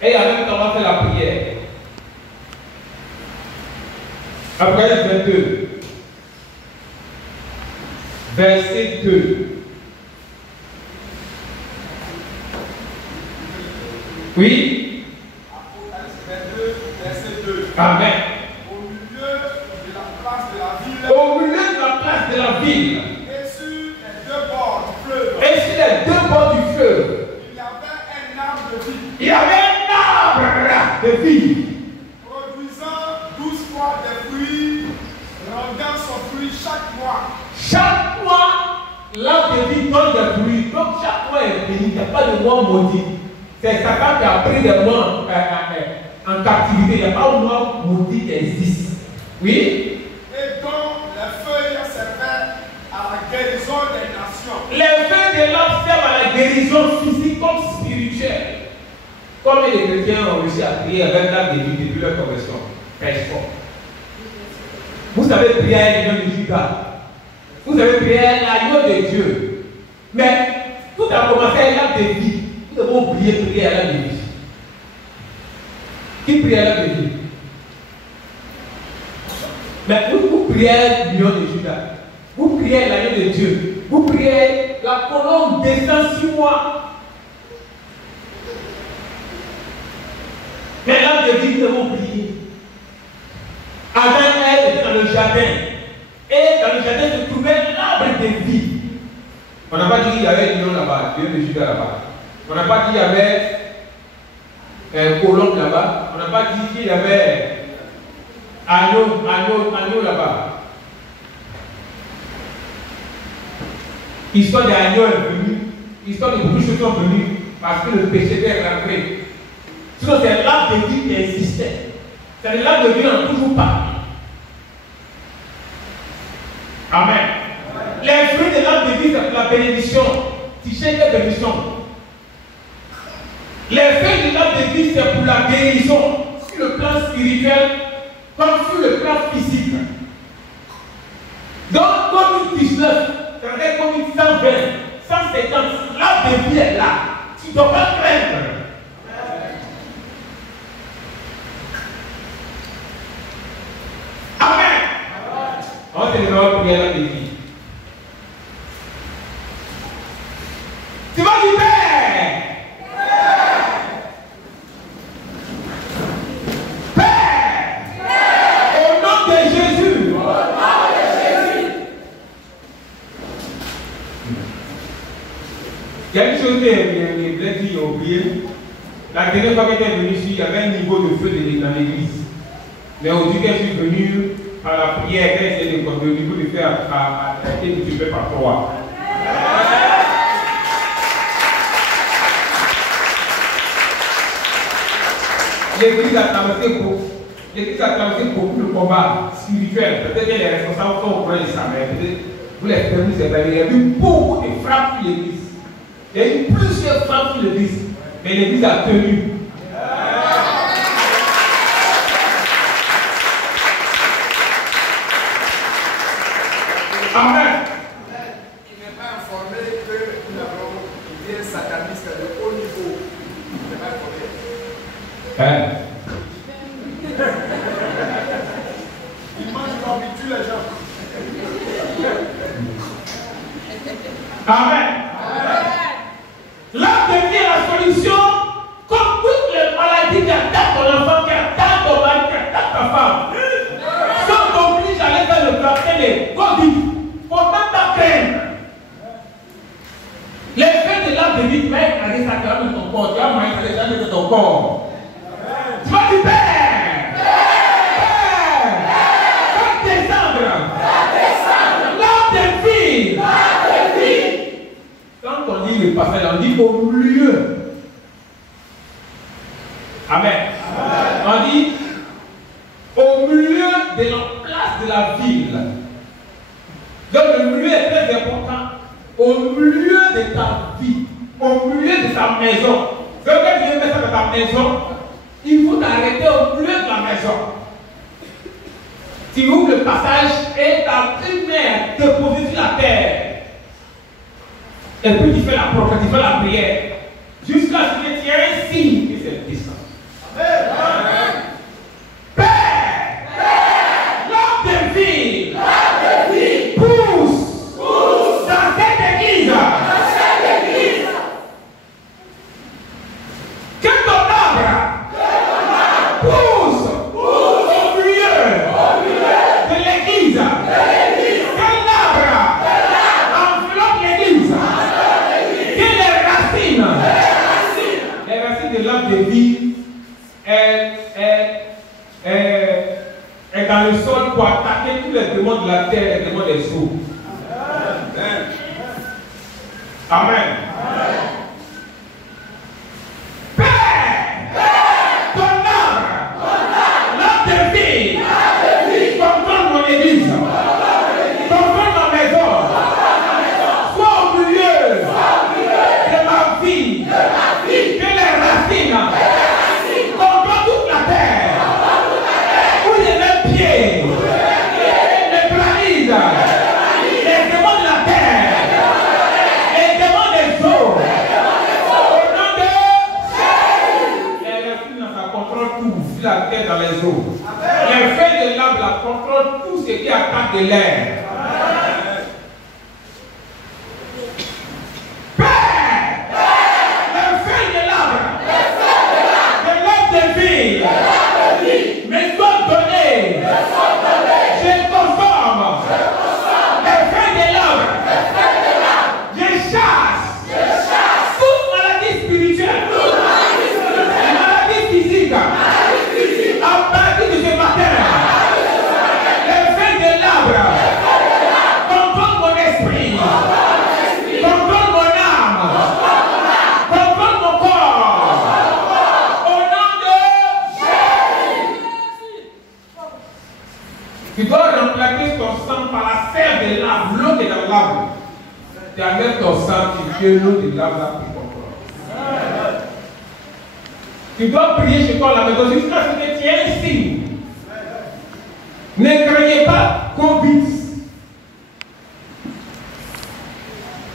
Et en même temps, on va faire la prière. Apocalypse 22, verset 2. Oui? Apocalypse 22, verset 2. Amen. Au milieu de la place de la ville. Au milieu de la place de la ville. Et sur les deux bords du fleuve. Et sur les deux bords du fleuve. Il y avait un arbre de vie. Il y avait un arbre de vie. Produisant 12 fois des fruits, rendant son fruit chaque mois. Chaque mois, l'arbre de vie donne des fruits. Donc chaque mois est béni. Il n'y a pas de mois maudit. C'est Satan qui a pris des mois en captivité. Il n'y a pas de mois maudit qui existe. Oui? Et dont les feuilles servaient à la guérison des nations. Les feuilles de l'arbre servent à la guérison physique comme spirituelle. Combien de chrétiens ont réussi à prier avec l'arbre de vie depuis leur conversion? Très fort. Vous savez prier à l'agneau de Judas. Vous avez prié à l'agneau de Dieu. Mais tout a commencé à l'arbre de vie. Nous devons prier à l'arbre de vie. Qui prie à l'arbre de vie? Mais vous priez à l'agneau de Judas. Vous priez à l'agneau de Dieu. Vous priez, la colombe descend sur moi. Mais l'arbre de vie, nous devons prier. Adam était dans le jardin. Et dans le jardin se trouvait l'arbre de vie. On n'a pas dit qu'il y avait un lion là-bas, lion de Judas là-bas. On n'a pas dit qu'il y avait un colombe là-bas. On n'a pas dit qu'il y avait agneau là-bas. L'histoire des agneaux est venue. L'histoire de beaucoup de choses sont venues parce que le péché est rentré. Sinon, c'est l'arbre de vie qui existait. C'est l'arbre de vie, on n'a toujours pas. Amen. Les fruits de l'arbre de vie, c'est pour la bénédiction. Tu cherches la bénédiction. Les feuilles de l'arbre de vie, c'est pour la guérison sur le plan spirituel comme sur le plan physique. Donc, COVID-19, c'est comme une 120, 150, l'arbre de vie est là. Tu ne dois pas craindre. Amen. On va te demander pour l'arbre de vie. Tu vas dire Père. Il y a une chose que les blessés ont oublié. La dernière fois qu'elle était venue ici, il y avait un niveau de feu dans l'église. Mais aujourd'hui, quand je suis venu à la prière, quand j'essaie de le niveau de feu a été multiplié par 3. L'église a traversé beaucoup de combats spirituels. Peut-être que les responsables sont au courant de ça, mais peut-être vous les fermez, il y a eu beaucoup de frappes sur l'église. Il y a eu plusieurs frappes sur l'église, mais l'église a tenu. Amen. Il n'est pas informé que nous avons été satanistes de haut niveau. Il n'est pas informé. Il mange comme il tue les gens. Amen. L'arbre de vie est la solution comme toutes les maladies qui attaquent ton enfant, qui attaquent ton mari, qui attaquent ta femme. Si on t'oblige à aller faire le vaccin de Covid, il ne faut même pas craindre. L'effet de l'arbre de vie va écraser sa carte de ton corps. Tu vas manger les gens de ton corps. Tu vas dire Père. Père. Descendre. L'arbre de vie. Quand on dit le passage, on dit au milieu. Amen. On dit au milieu de la place de la ville. Donc le milieu est très important. Au milieu de ta vie, au milieu de ta maison. Donc quand tu viens mettre ça dans ta maison, il faut t'arrêter au milieu de la maison. Tu ouvres le passage et ta primaire te pose sur la terre. Et puis tu fais la prière jusqu'à ce que tu aies un signe que c'est descend. l'arbre de vie est dans le sol pour attaquer tous les démons de la terre et les démons des eaux. Amen. Père, ton arbre, l'arbre de vie, contrôle mon église, contrôle ma maison, sois au milieu de ma vie, que les racines contrôlent toute la terre, où il y a les pieds, les planides, les démons de la terre, les démons des eaux, au nom de Jésus. Les racines, ça contrôle tout, sur la terre, dans les eaux. Les feuilles de l'arbre contrôlent tout ce qui attaque de l'air. Tu dois remplacer ton sang par la sève de l'arbre, l'eau qui est dans l'arbre. Tu amènes ton sang, tu fais l'eau de l'arbre qui contrôle. Tu dois prier chez toi à la maison jusqu'à ce que tu aies un signe. Ne craignez pas Covid.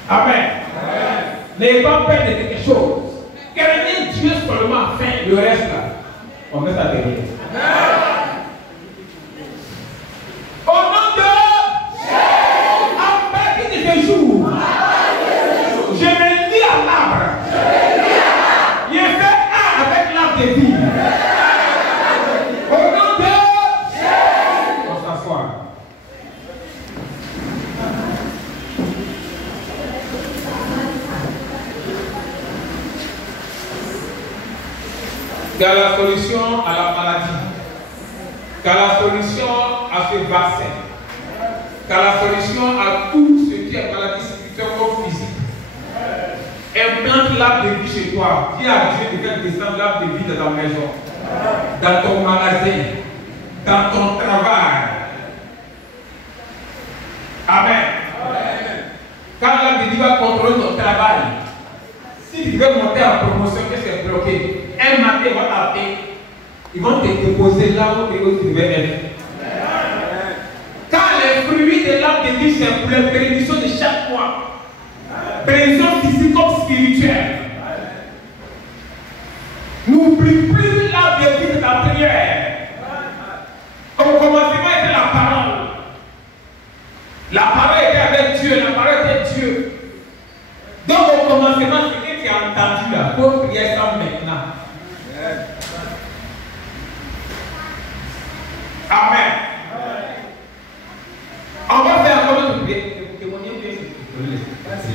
Amen. N'ayez pas peur de quelque chose. Craignez Dieu seulement, enfin, le reste là, on met ça derrière. Au nom de Jésus, à partir de ce jour, je me lie à l'arbre. Je fais un avec l'arbre de vie. Au nom de Jésus, on s'assoit. Car la solution à la maladie, car la solution à ce vaccin, car la solution à tout ce qui est maladie spirituelle comme physique. Implante l'arbre de vie chez toi. Dis à Dieu de faire descendre l'arbre de vie dans ta maison, dans ton magasin, dans ton travail. Amen. Quand l'arbre de vie va contrôler ton travail, si tu veux monter en promotion, que c'est bloqué, un matin, ils vont t'appeler. Ils vont te déposer là où tu devais être. Quand les fruits de l'arbre de vie, c'est pour les bénédictions de chaque mois. Bénédiction physique comme spirituelle. N'oublie plus l'arbre de vie de ta prière. Au commencement était la parole. La parole était avec Dieu, la parole était Dieu. Donc au commencement, ce que tu as entendu là, pour prier ça maintenant. Amen. On va faire comment tu témoigner bien. Vas-y,